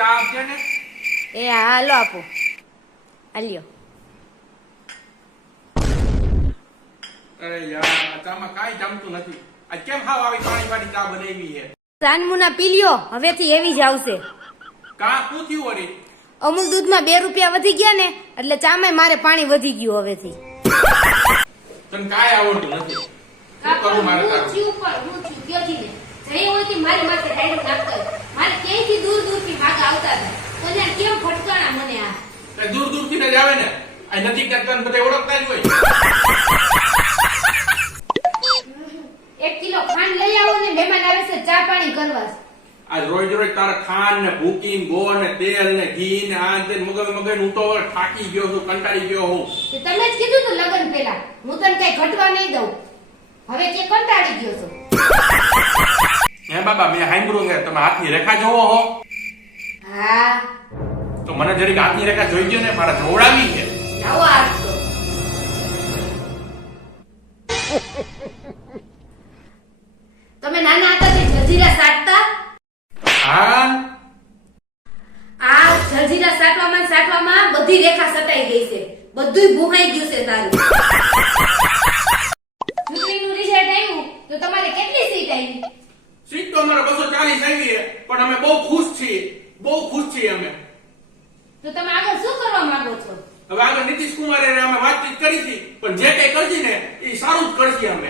ચા આપજે ને. એ હાલો આપો. આલ્યો. અરે યાર આ ચામાં કાંઈ જમતું નથી. આ કેમ હાવ આવી પાણી વાળી ચા બનાવી છે? સાનમુના પી લ્યો, હવેથી એવી જ આવશે. કા પૂછ્યું વળી? અમૂલ દૂધમાં 2 રૂપિયા વધી ગયા ને એટલે ચામાં મારે પાણી વધી ગયું હવેથી. તને કાંઈ આવડતું નથી. શું કરું મારે તારું? હું છું ગયો જી ને જઈ હોય કે મારી માથે ડાયરેક્ટ નાખતો મારે ક્યાંયથી દૂર દૂરથી ભાગ આવતા હતા તો કેમ ફટકાણા મને આ દૂર દૂરથી જ આવે ને. આ નજીક કરતા બધા ઓળખતા જ હોય. 1 કિલો ખાંડ લઈ આવો ને મહેમાન આવે છે ચા પાણી કરવા. આજ રોજ રોજ તારા ખાંડ ને ભૂકી ગોળ ને તેલ ને ઘી ને આ તે મગજ હું તો થાકી ગયો છું, કંટાળી ગયો હું. તમે જ કીધું તું લગન પહેલા હું તને કઈ ઘટવા નહીં દઉં. હવે કે કંટાળી ગયો છો. હે બાબા મેં સાંભળ્યું કે તમે હાથની રેખા જોવો હો. હા તો મને જરીક હાથની રેખા જોઈ ગયો ને મારા જોવડાવી છે. આવો હાથ તો. તમે નાના હતા તે જજીરા સાટતા? હા આ જજીરા સાટવામાં બધી રેખા સટાઈ ગઈ છે. બધુંય ભૂહાઈ ગયું છે તારું. ચૂંટણીનું રિઝલ્ટ આવ્યું તો તમારે કેટલી સીટ આવી? સીટ તો અમારે 240 આવી છે પણ અમે બહુ ખુશ છીએ. બહુ ખુશ છીએ અમે. તો તમે આગળ શું કરવા માંગો છો? હવે આગળ નીતિશ કુમારે અમે વાતચીત કરી હતી પણ જે કઈ કરશે ને એ સારું જ કરશે અમે.